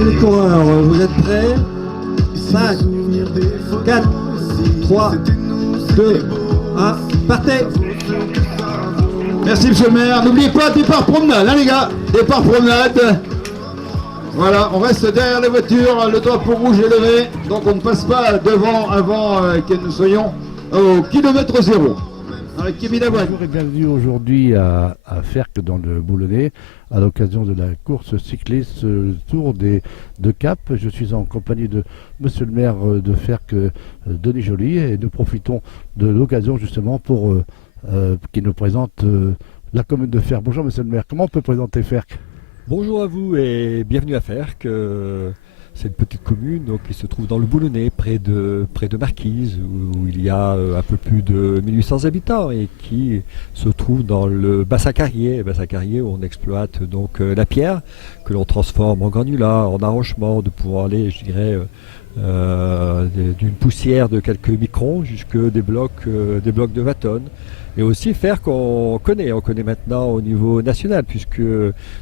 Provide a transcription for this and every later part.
Messieurs les coureurs, vous êtes prêts? 5, 4, 3, 2, 1, partez! Merci monsieur le maire. N'oubliez pas, départ promenade, hein les gars. Départ promenade. Voilà, on reste derrière les voitures, le drapeau rouge est levé, donc on ne passe pas devant avant que nous soyons au kilomètre zéro. Avec Kevin Avoine. Bonjour et bienvenue aujourd'hui à Ferques dans le Boulonnais, à l'occasion de la course cycliste Tour des Deux Caps. Je suis en compagnie de monsieur le maire de Ferques, Denis Joly, et nous profitons de l'occasion justement pour qu'il nous présente la commune de Ferques. Bonjour monsieur le maire, comment on peut présenter Ferques? Bonjour à vous et bienvenue à Ferques. C'est une petite commune donc, qui se trouve dans le Boulonnais, près de Marquise, où il y a un peu plus de 1800 habitants et qui se trouve dans le bassin carrier où on exploite donc la pierre que l'on transforme en granulat, en arrochement, de pouvoir aller, je dirais, d'une poussière de quelques microns jusque des blocs de 20 tonnes. Et aussi faire qu'on connaît maintenant au niveau national, puisque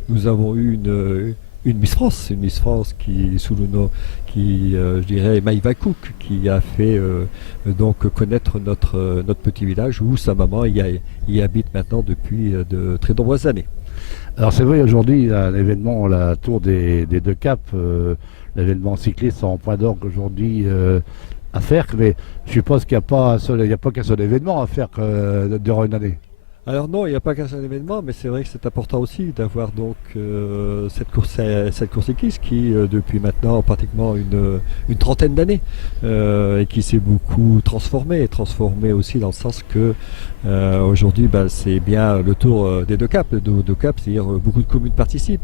nous avons eu une Miss France qui, sous le nom, je dirais, Maïva Cook, qui a fait donc connaître notre petit village où sa maman y habite maintenant depuis de très nombreuses années. Alors c'est vrai, aujourd'hui il y a un événement, la Tour des Deux Caps, l'événement cycliste en point d'orgue aujourd'hui à Ferques, mais je suppose qu'il n'y a pas qu'un seul événement à Ferques durant une année. Alors non, il n'y a pas qu'un seul événement, mais c'est vrai que c'est important aussi d'avoir donc cette course cycliste qui depuis maintenant pratiquement une trentaine d'années et qui s'est beaucoup transformée aussi dans le sens que aujourd'hui c'est bien le Tour des Deux Caps. Le Deux Caps, c'est-à-dire beaucoup de communes participent.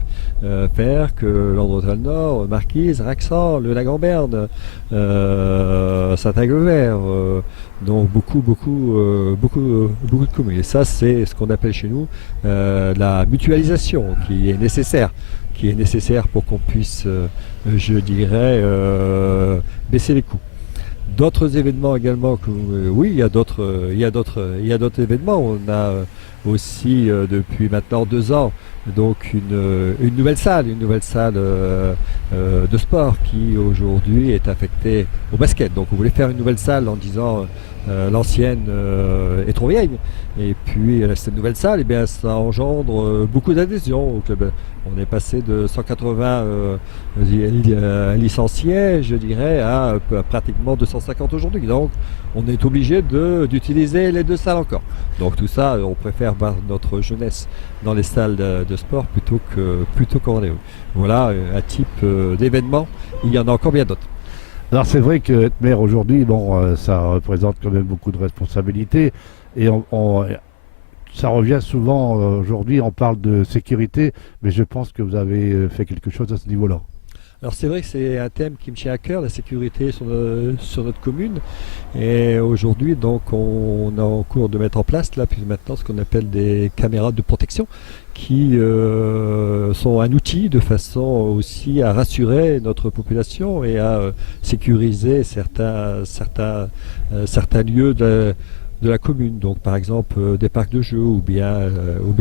Ferques, Landreval-Nord, Marquise, Raxan, le Lac-en-Berne, Saint-Aglovert, donc beaucoup de communes. Et ça, c'est ce qu'on appelle chez nous la mutualisation qui est nécessaire pour qu'on puisse, je dirais, baisser les coûts. D'autres événements également, oui, il y a d'autres événements. On a aussi depuis maintenant 2 ans donc une nouvelle salle de sport qui aujourd'hui est affectée au basket. Donc on voulait faire une nouvelle salle en disant l'ancienne est trop vieille. Et puis cette nouvelle salle, eh bien, ça engendre beaucoup d'adhésions au club. On est passé de 180 licenciés, je dirais, à pratiquement 250 aujourd'hui. Donc on est obligé d'utiliser les 2 salles encore. Donc tout ça, on préfère voir notre jeunesse dans les salles de sport plutôt qu'en rendez-vous. Voilà un type d'événement. Il y en a encore bien d'autres. Alors c'est vrai que être maire aujourd'hui, ça représente quand même beaucoup de responsabilités et ça revient souvent aujourd'hui, on parle de sécurité, mais je pense que vous avez fait quelque chose à ce niveau-là. Alors c'est vrai que c'est un thème qui me tient à cœur, la sécurité sur notre commune. Et aujourd'hui, donc, on est en cours de mettre en place là, puis maintenant, ce qu'on appelle des caméras de protection, qui sont un outil de façon aussi à rassurer notre population et à sécuriser certains lieux de la commune, donc par exemple des parcs de jeux ou bien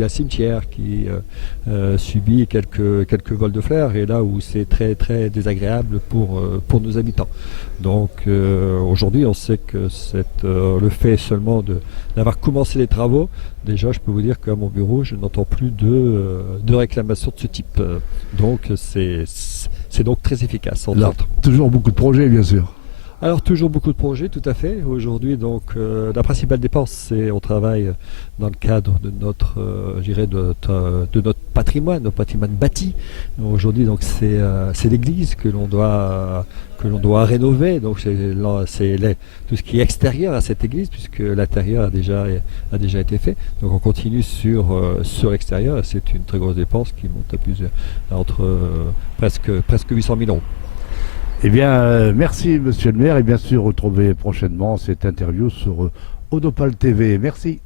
un cimetière qui subit quelques vols de fleurs et là où c'est très très désagréable pour nos habitants. Donc aujourd'hui on sait que le fait seulement d'avoir commencé les travaux, déjà je peux vous dire qu'à mon bureau je n'entends plus de réclamations de ce type. Donc c'est donc très efficace. Toujours beaucoup de projets bien sûr. Alors toujours beaucoup de projets, tout à fait. Aujourd'hui, donc, la principale dépense, c'est on travaille dans le cadre de notre patrimoine, notre patrimoine bâti. Aujourd'hui, donc c'est l'église que l'on doit rénover. Donc c'est tout ce qui est extérieur à cette église, puisque l'intérieur a déjà été fait. Donc on continue sur l'extérieur. C'est une très grosse dépense qui monte à presque 800 000 €. Eh bien, merci Monsieur le maire et bien sûr retrouvez prochainement cette interview sur Odopal TV. Merci.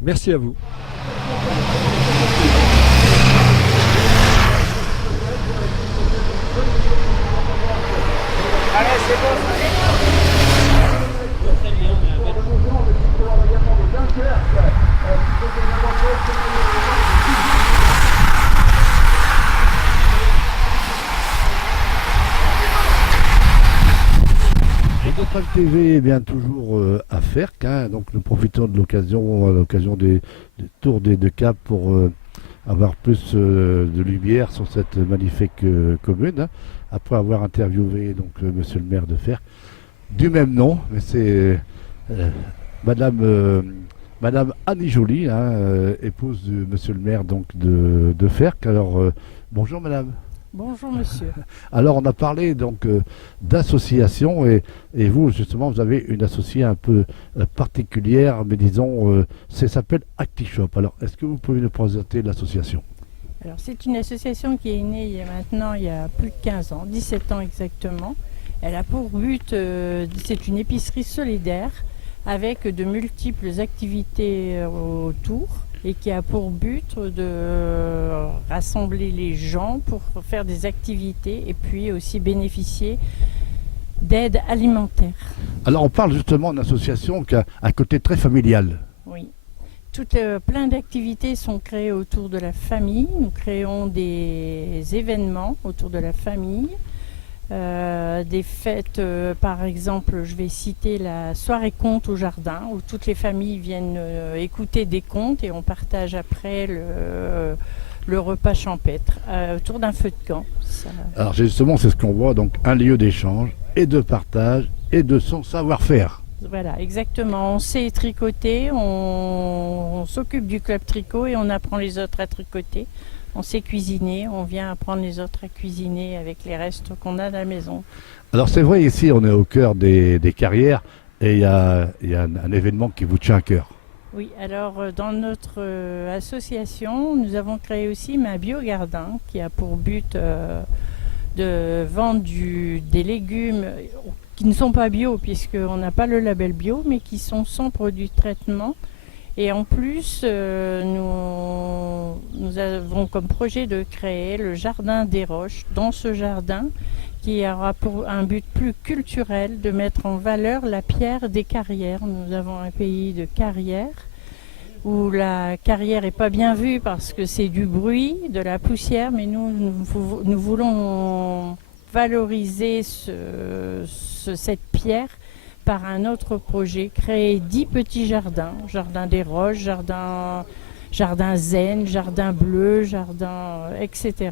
Merci à vous. Allez, c'est bon. Partage TV est bien toujours à Ferck, hein, donc nous profitons de l'occasion, à l'occasion des tours des deux caps pour avoir plus de lumière sur cette magnifique commune, hein, après avoir interviewé donc monsieur le maire de Ferck, du même nom, mais c'est Madame Annie Joly, hein, épouse de monsieur le maire donc de Ferck. Alors bonjour madame. Bonjour monsieur. Alors on a parlé donc d'association et vous justement vous avez une associée un peu particulière, mais disons ça s'appelle ActiShop. Alors est-ce que vous pouvez nous présenter l'association? Alors c'est une association qui est née il y a plus de 15 ans, 17 ans exactement. Elle a pour but, c'est une épicerie solidaire avec de multiples activités autour, et qui a pour but de rassembler les gens pour faire des activités et puis aussi bénéficier d'aide alimentaire. Alors on parle justement d'une association qui a un côté très familial. Oui. Plein d'activités sont créées autour de la famille. Nous créons des événements autour de la famille. Des fêtes, par exemple, je vais citer la soirée conte au jardin, où toutes les familles viennent écouter des contes et on partage après le repas champêtre autour d'un feu de camp. Ça... Alors justement, c'est ce qu'on voit, donc un lieu d'échange et de partage et de son savoir-faire. Voilà, exactement. On sait tricoter, on s'occupe du club tricot et on apprend les autres à tricoter. On sait cuisiner, on vient apprendre les autres à cuisiner avec les restes qu'on a à la maison. Alors c'est vrai, ici on est au cœur des carrières et il y a un événement qui vous tient à cœur. Oui, alors dans notre association, nous avons créé aussi un biogardin qui a pour but de vendre des légumes qui ne sont pas bio puisqu'on n'a pas le label bio, mais qui sont sans produit de traitement. Et en plus, nous avons comme projet de créer le jardin des roches. Dans ce jardin, qui aura pour un but plus culturel de mettre en valeur la pierre des carrières. Nous avons un pays de carrières où la carrière n'est pas bien vue parce que c'est du bruit, de la poussière, mais nous voulons valoriser cette pierre par un autre projet, créer 10 petits jardins, jardin des roches, jardin zen, jardin bleu, jardin, etc.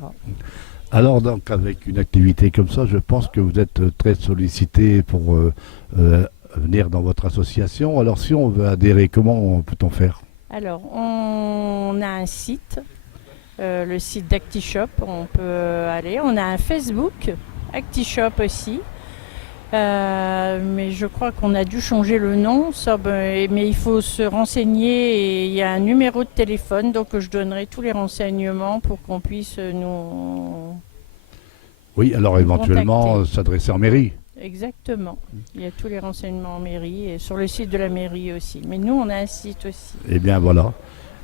Alors donc avec une activité comme ça, je pense que vous êtes très sollicité pour venir dans votre association. Alors si on veut adhérer, comment peut-on faire? Alors on a un site, le site d'ActiShop, on peut aller. On a un Facebook, ActiShop aussi. Mais je crois qu'on a dû changer le nom, mais il faut se renseigner et il y a un numéro de téléphone, donc je donnerai tous les renseignements pour qu'on puisse nous... Oui, alors éventuellement s'adresser en mairie. Exactement, il y a tous les renseignements en mairie et sur le site de la mairie aussi, mais nous on a un site aussi. Eh bien voilà.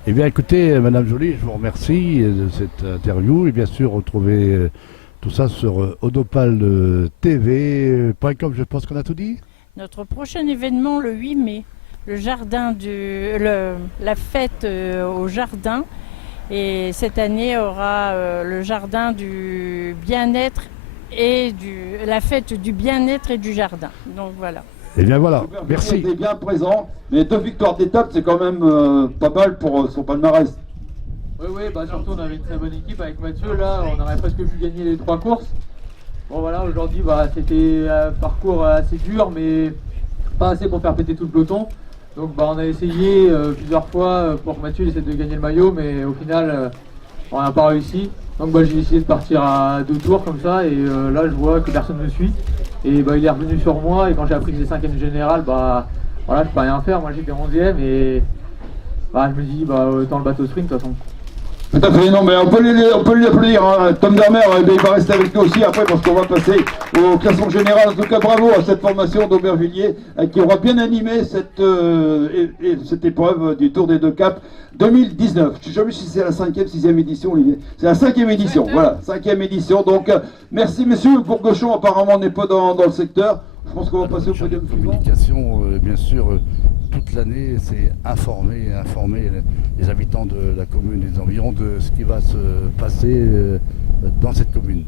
Eh bien écoutez Madame Joly, je vous remercie de cette interview et bien sûr retrouver... tout ça sur odopaltv.com, je pense qu'on a tout dit. Notre prochain événement le 8 mai, la fête au jardin. Et cette année aura le jardin du bien-être et la fête du bien-être et du jardin. Donc voilà. Et bien voilà, merci. Vous êtes bien présent, mais 2 victoires d'étape, c'est quand même pas mal pour son palmarès. Oui, bah surtout on avait une très bonne équipe avec Mathieu, là on aurait presque pu gagner les 3 courses. Bon voilà, aujourd'hui c'était un parcours assez dur mais pas assez pour faire péter tout le peloton. Donc on a essayé plusieurs fois pour que Mathieu essaie de gagner le maillot, mais au final on n'a pas réussi. Donc j'ai décidé de partir à 2 tours comme ça et là je vois que personne ne me suit. Et il est revenu sur moi et quand j'ai appris que j'étais 5ème général, voilà, je peux rien faire, moi j'étais 11ème et je me dis autant le bateau sprint de toute façon. Tout à fait, non mais on peut lui applaudir, hein. Tom Dermer, il va rester avec nous aussi après parce qu'on va passer au classement général. En tout cas bravo à cette formation d'Aubervilliers qui aura bien animé cette épreuve du Tour des Deux Caps 2019. Je ne sais jamais si c'est la 5e, 6e édition Olivier. C'est la 5e édition, voilà, 5e édition. Donc merci messieurs, Bourgochon apparemment n'est pas dans le secteur. Je pense qu'on va passer au podium suivant. Communication, bien sûr, toute l'année, c'est informer les habitants de la commune, les environs de ce qui va se passer dans cette commune.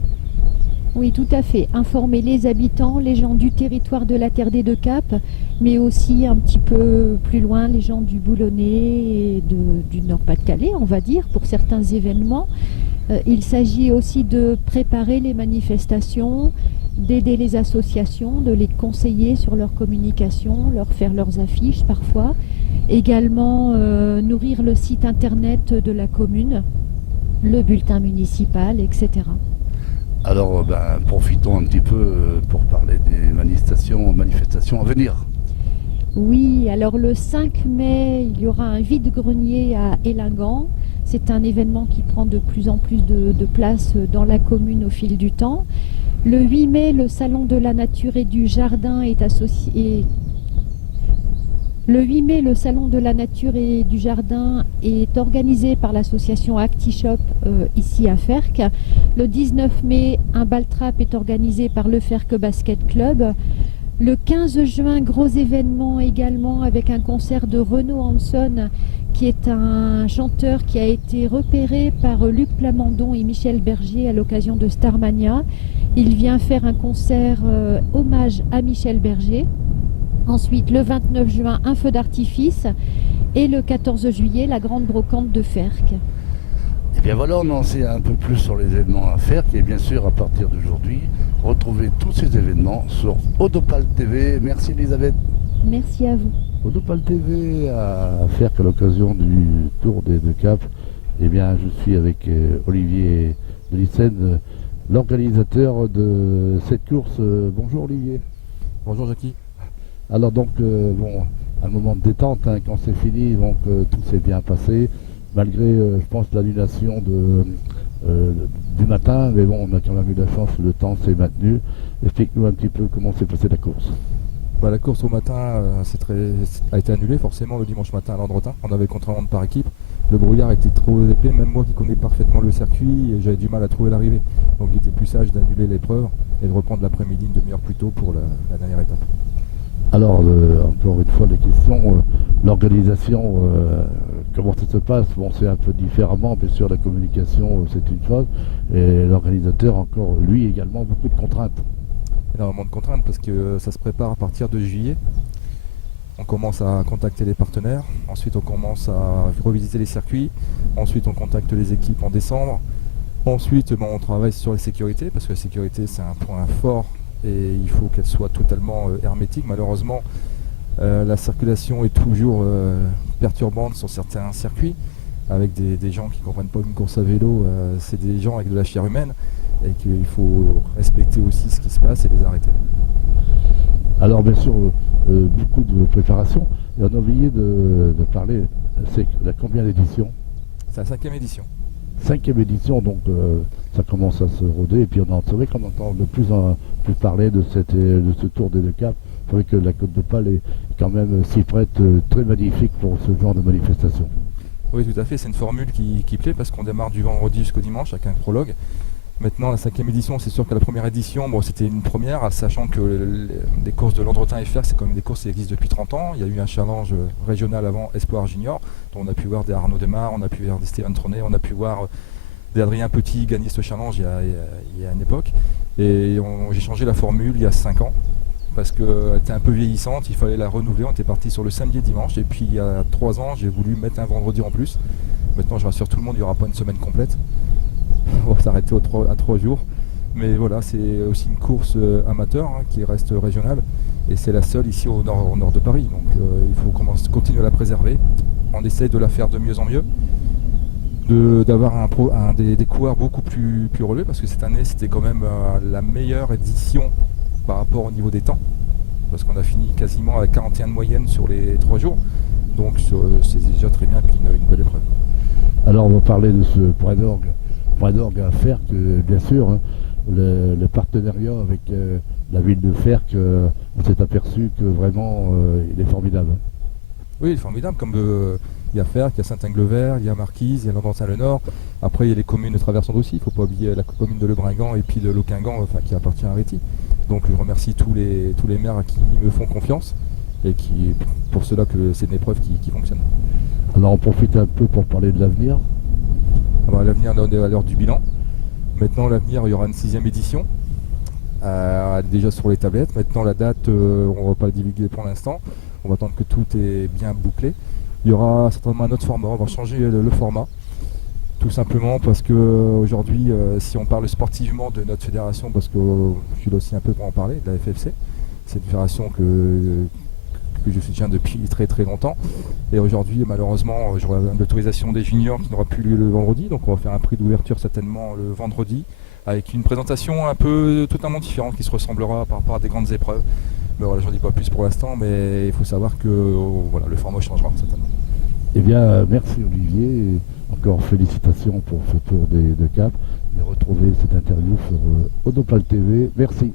Oui, tout à fait. Informer les habitants, les gens du territoire de la Terre des Deux Caps, mais aussi un petit peu plus loin, les gens du Boulonnais et du Nord-Pas-de-Calais, on va dire, pour certains événements. Il s'agit aussi de préparer les manifestations, d'aider les associations, de les conseiller sur leur communication, leur faire leurs affiches parfois. Également nourrir le site internet de la commune, le bulletin municipal, etc. Alors, profitons un petit peu pour parler des manifestations à venir. Oui, alors le 5 mai, il y aura un vide-grenier à Élingan. C'est un événement qui prend de plus en plus de place dans la commune au fil du temps. Le 8 mai, le Salon de la Nature et du Jardin est associé. Le 8 mai, le Salon de la Nature et du Jardin est organisé par l'association ActiShop ici à Ferques. Le 19 mai, un bal trap est organisé par le Ferques Basket Club. Le 15 juin, gros événement également avec un concert de Renaud Hanson, qui est un chanteur qui a été repéré par Luc Plamondon et Michel Berger à l'occasion de Starmania. Il vient faire un concert hommage à Michel Berger. Ensuite, le 29 juin, un feu d'artifice. Et le 14 juillet, la grande brocante de Ferques. Et bien voilà, on en sait un peu plus sur les événements à Ferques. Et bien sûr, à partir d'aujourd'hui, retrouvez tous ces événements sur Odopal TV. Merci Elisabeth. Merci à vous. Odopal TV à Ferques à l'occasion du Tour des Deux Caps. Eh bien, je suis avec Olivier Delicène, l'organisateur de cette course. Bonjour Olivier. Bonjour Jackie. Alors donc, un moment de détente quand c'est fini, donc tout s'est bien passé, malgré, je pense, l'annulation du matin, mais bon, on a quand même eu la chance, le temps s'est maintenu. Explique-nous un petit peu comment s'est passée la course. La course au matin a été annulée forcément le dimanche matin à Landretin. On avait contre-la-montre par équipe. Le brouillard était trop épais, même moi qui connais parfaitement le circuit, j'avais du mal à trouver l'arrivée. Donc il était plus sage d'annuler l'épreuve et de reprendre l'après-midi une demi-heure plus tôt pour la dernière étape. Alors, encore une fois, la question, l'organisation, comment ça se passe? Bon, c'est un peu différemment, bien sûr, la communication, c'est une chose, et l'organisateur, encore, lui, également, beaucoup de contraintes. Énormément de contraintes, parce que ça se prépare à partir de juillet. On commence à contacter les partenaires, ensuite on commence à revisiter les circuits, ensuite on contacte les équipes en décembre, ensuite on travaille sur la sécurité, parce que la sécurité, c'est un point fort, et il faut qu'elle soit totalement hermétique. Malheureusement, la circulation est toujours perturbante sur certains circuits, avec des gens qui ne comprennent pas une course à vélo, c'est des gens avec de la chair humaine, et qu'il faut respecter aussi ce qui se passe et les arrêter. Alors bien sûr, beaucoup de préparation, et on a oublié de parler, c'est la combien d'éditions? C'est la 5e édition. 5e édition, donc ça commence à se rôder, et puis c'est vrai qu'on entend de plus en plus parler de ce Tour des Deux Caps. C'est vrai que la Côte d'Opale est quand même s'y prête, très magnifique pour ce genre de manifestation. Oui, tout à fait, c'est une formule qui plaît, parce qu'on démarre du vendredi jusqu'au dimanche avec un prologue. Maintenant, la 5e édition, c'est sûr que la première édition, c'était une première, sachant que les courses de Landretin et Ferques, c'est quand même des courses qui existent depuis 30 ans. Il y a eu un challenge régional avant, Espoir Junior, dont on a pu voir des Arnaud Demar, on a pu voir des Stéphane Tronet, on a pu voir des Adrien Petit gagner ce challenge il y a une époque. Et j'ai changé la formule il y a 5 ans, parce qu'elle était un peu vieillissante, il fallait la renouveler. On était parti sur le samedi et dimanche, et puis il y a 3 ans, j'ai voulu mettre un vendredi en plus. Maintenant, je rassure tout le monde, il n'y aura pas une semaine complète. On va s'arrêter à 3 jours. Mais voilà, c'est aussi une course amateur qui reste régionale. Et c'est la seule ici au nord de Paris. Donc il faut continuer à la préserver. On essaye de la faire de mieux en mieux. D'avoir des coureurs beaucoup plus relevés. Parce que cette année, c'était quand même la meilleure édition par rapport au niveau des temps. Parce qu'on a fini quasiment avec 41 de moyenne sur les 3 jours. Donc c'est déjà très bien, et puis une belle épreuve. Alors on va parler de ce point d'orgue à Ferques, bien sûr, le partenariat avec la ville de Ferques, on s'est aperçu que vraiment il est formidable. Oui, il est formidable, comme il y a Ferques, il y a Saint-Ingle-Vert, il y a Marquise, il y a Landretin-le-Nord. Après il y a les communes de traversant aussi, il ne faut pas oublier la commune de Lebringan et puis de Locquingan, qui appartient à Réty. Donc je remercie tous les maires qui me font confiance et pour cela que c'est une épreuve qui fonctionne. Alors on profite un peu pour parler de l'avenir. L'avenir, on est à l'heure du bilan. Maintenant, l'avenir, il y aura une 6e édition. déjà sur les tablettes. Maintenant la date, on ne va pas la divulguer pour l'instant. On va attendre que tout est bien bouclé. Il y aura certainement un autre format, on va changer le format. Tout simplement parce que aujourd'hui, si on parle sportivement de notre fédération, parce que je suis là aussi un peu pour en parler, de la FFC, c'est une fédération que je soutiens depuis très très longtemps. Et aujourd'hui, malheureusement, j'aurai l'autorisation des juniors qui n'aura plus lieu le vendredi. Donc on va faire un prix d'ouverture certainement le vendredi, avec une présentation un peu totalement différente qui se ressemblera par rapport à des grandes épreuves. Mais voilà, j'en dis pas plus pour l'instant, mais il faut savoir que voilà, le format changera certainement. Eh bien, merci Olivier. Et encore félicitations pour ce tour de Cap. Et retrouvez cette interview sur Odoplal TV. Merci.